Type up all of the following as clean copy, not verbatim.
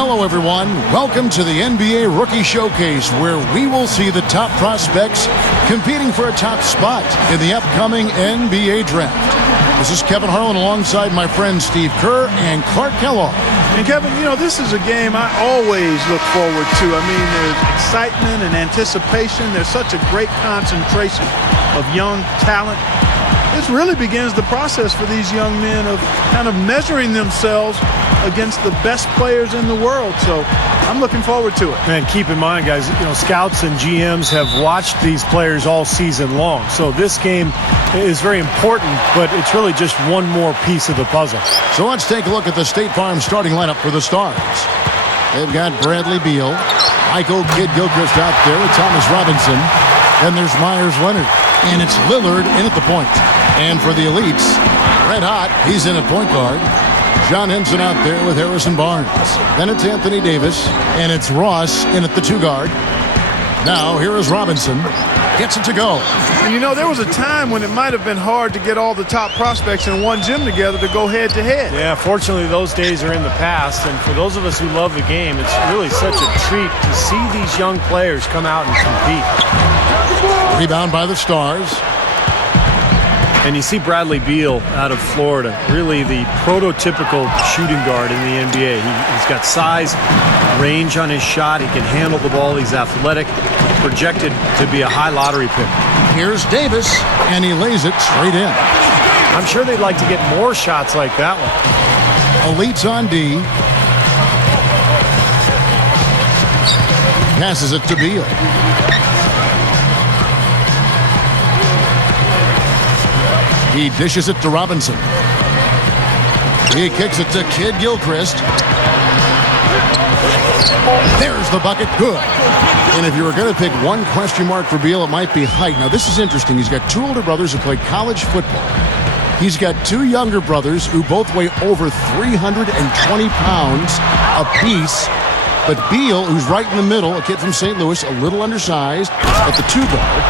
Hello, everyone. Welcome to the NBA Rookie Showcase, where we will see the top prospects competing for a top spot in the upcoming NBA Draft. This is Kevin Harlan alongside my friend Steve Kerr and Clark Kellogg. And Kevin, you know, this is a game I always look forward to. I mean, there's excitement and anticipation. There's such a great concentration of young talent. This really begins the process for these young men of kind of measuring themselves against the best players in the world. So I'm looking forward to it. And keep in mind, guys, you know, scouts and GMs have watched these players all season long. So this game is very important, but it's really just one more piece of the puzzle. So let's take a look at the State Farm starting lineup for the Stars. They've got Bradley Beal, Michael Kidd-Gilchrist out there with Thomas Robinson. Then there's Myers Leonard, and it's Lillard in at the point. And for the Elites, Red Hot, he's in at point guard. John Henson out there with Harrison Barnes. Then it's Anthony Davis, and it's Ross in at the 2 guard. Now here is Robinson. Gets it to go. And you know, there was a time when it might have been hard to get all the top prospects in one gym together to go head-to-head. Yeah, fortunately, those days are in the past. And for those of us who love the game, it's really such a treat to see these young players come out and compete. Rebound by the Stars. And you see Bradley Beal out of Florida, really the prototypical shooting guard in the NBA. He's got size, range on his shot. He can handle the ball. He's athletic, projected to be a high lottery pick. Here's Davis, and he lays it straight in. I'm sure they'd like to get more shots like that one. Elites on D. Passes it to Beal. He dishes it to Robinson. He kicks it to Kidd-Gilchrist. There's the bucket. Good. And if you were going to pick one question mark for Beal, it might be height. Now, this is interesting. He's got 2 older brothers who played college football. He's got 2 younger brothers who both weigh over 320 pounds apiece. But Beal, who's right in the middle, a kid from St. Louis, a little undersized at the 2 guard.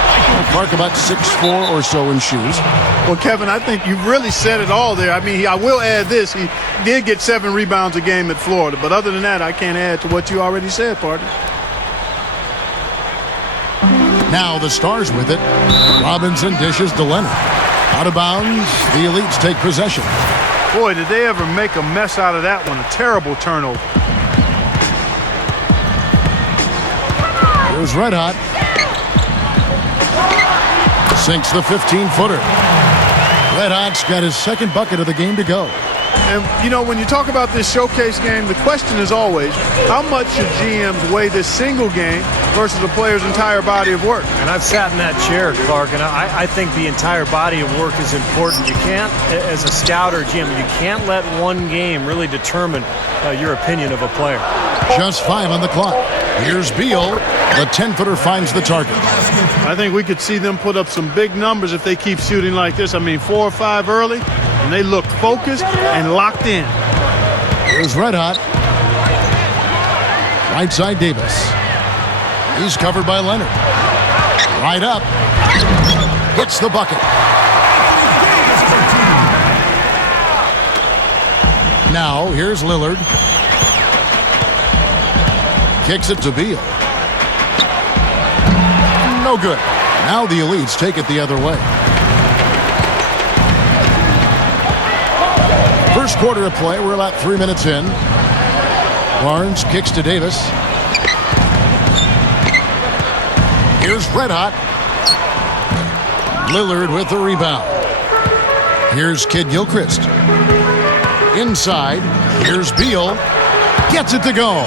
Clark about 6'4" or so in shoes. Well, Kevin, I think you've really said it all there. I mean, I will add this. He did get 7 rebounds a game at Florida. But other than that, I can't add to what you already said, partner. Now the Stars with it. Robinson dishes to Leonard. Out of bounds, the Elites take possession. Boy, did they ever make a mess out of that one. A terrible turnover. Here's Red Hot. Sinks the 15-footer. Red Hot's got his 2nd bucket of the game to go. And, you know, when you talk about this showcase game, the question is always, how much should GMs weigh this single game versus a player's entire body of work? And I've sat in that chair, Clark, and I think the entire body of work is important. You can't, as a scout or GM, you can't let one game really determine your opinion of a player. Just 5 on the clock. Here's Beal. The 10-footer finds the target. I think we could see them put up some big numbers if they keep shooting like this. I mean, 4 or 5 early, and they look focused and locked in. Here's Red Hot. Right side Davis. He's covered by Leonard. Right up. Hits the bucket. Now, here's Lillard. Kicks it to Beal. No good. Now the Elites take it the other way. First quarter of play. We're about 3 minutes in. Barnes kicks to Davis. Here's Red Hot. Lillard with the rebound. Here's Kidd-Gilchrist. Inside. Here's Beal. Gets it to go.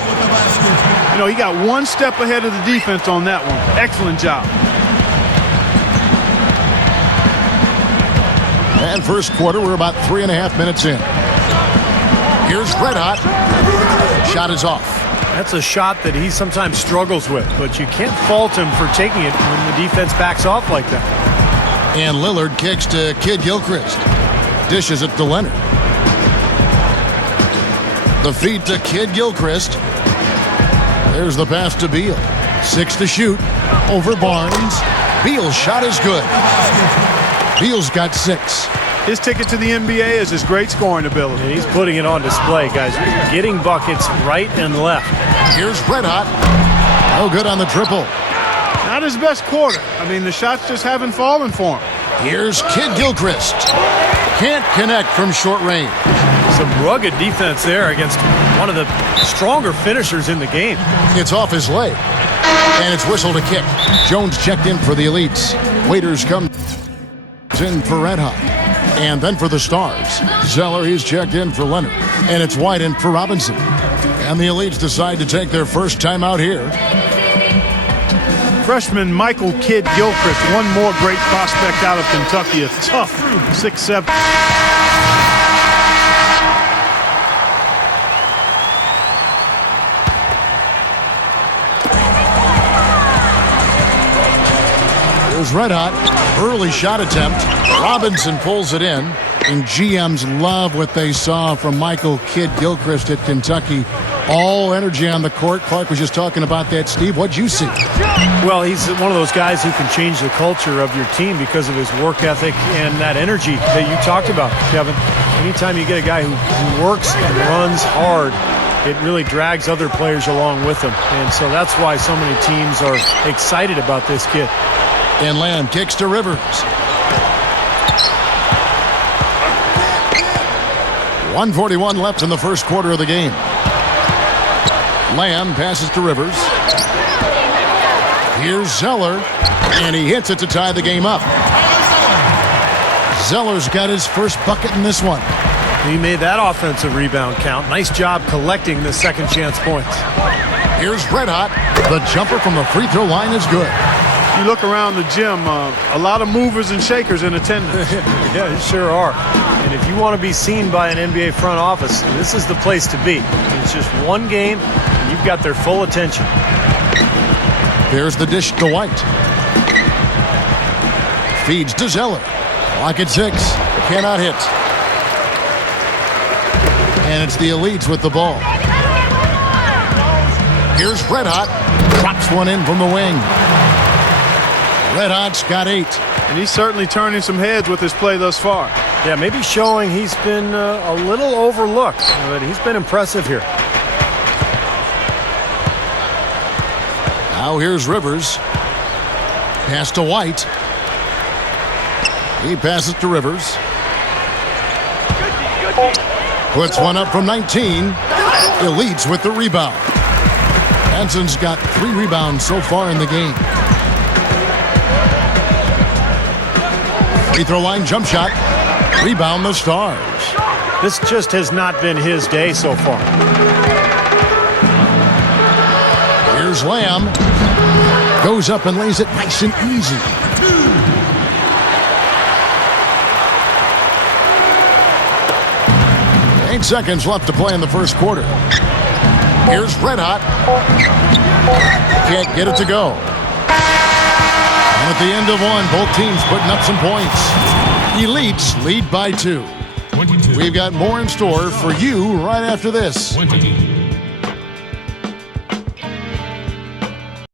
You know, he got 1 step ahead of the defense on that one. Excellent job. And first quarter, we're about 3.5 minutes in. Here's Red Hot. Shot is off. That's a shot that he sometimes struggles with, but you can't fault him for taking it when the defense backs off like that. And Lillard kicks to Kidd-Gilchrist. Dishes it to Leonard. The feed to Kidd-Gilchrist. There's the pass to Beal. 6 to shoot. Over Barnes. Beal's shot is good. Beal's got 6. His ticket to the NBA is his great scoring ability. And he's putting it on display, guys. Getting buckets right and left. Here's Red Hot. No good on the triple. Not his best quarter. I mean, the shots just haven't fallen for him. Here's Kid Gilchrist. Can't connect from short range. Some rugged defense there against one of the stronger finishers in the game. It's off his leg. And it's whistled a kick. Jones checked in for the Elites. Waiters come in for Red Hot. And then for the Stars. Zeller, he's checked in for Leonard. And it's White in for Robinson. And the Elites decide to take their first time out here. Freshman Michael Kidd Gilchrist, one more great prospect out of Kentucky, a tough 6'7". Here's Red Hot. Early shot attempt. Robinson pulls it in. And GMs love what they saw from Michael Kidd Gilchrist at Kentucky. All energy on the court. Clark was just talking about that, Steve. What'd you see? Well, he's one of those guys who can change the culture of your team because of his work ethic and that energy that you talked about, Kevin. Anytime you get a guy who works and runs hard, it really drags other players along with him. And so that's why so many teams are excited about this kid. And Lamb kicks to Rivers. 1:41 left in the first quarter of the game. Lamb passes to Rivers. Here's Zeller, and he hits it to tie the game up. Zeller's got his first bucket in this one. He made that offensive rebound count. Nice job collecting the second chance points. Here's Red Hot. The jumper from the free throw line is good. You look around the gym, a lot of movers and shakers in attendance. Yeah, they sure are. And if you want to be seen by an NBA front office, this is the place to be. It's just one game, and you've got their full attention. There's the dish to White. Feeds to Zeller. Clock at 6. Cannot hit. And it's the Elites with the ball. Here's Red Hot. Drops one in from the wing. Red Hot's got 8. And he's certainly turning some heads with his play thus far. Yeah, maybe showing he's been a little overlooked, but he's been impressive here. Now here's Rivers. Pass to White. He passes to Rivers. Puts one up from 19. Elites with the rebound. Hanson's got 3 rebounds so far in the game. Free throw line jump shot. Rebound the Stars. This just has not been his day so far. Here's Lamb. Goes up and lays it nice and easy. Eight seconds left to play in the first quarter. Here's Red Hot. Can't get it to go. And at the end of one, both teams putting up some points. Elites lead by 2. We've got more in store for you right after this.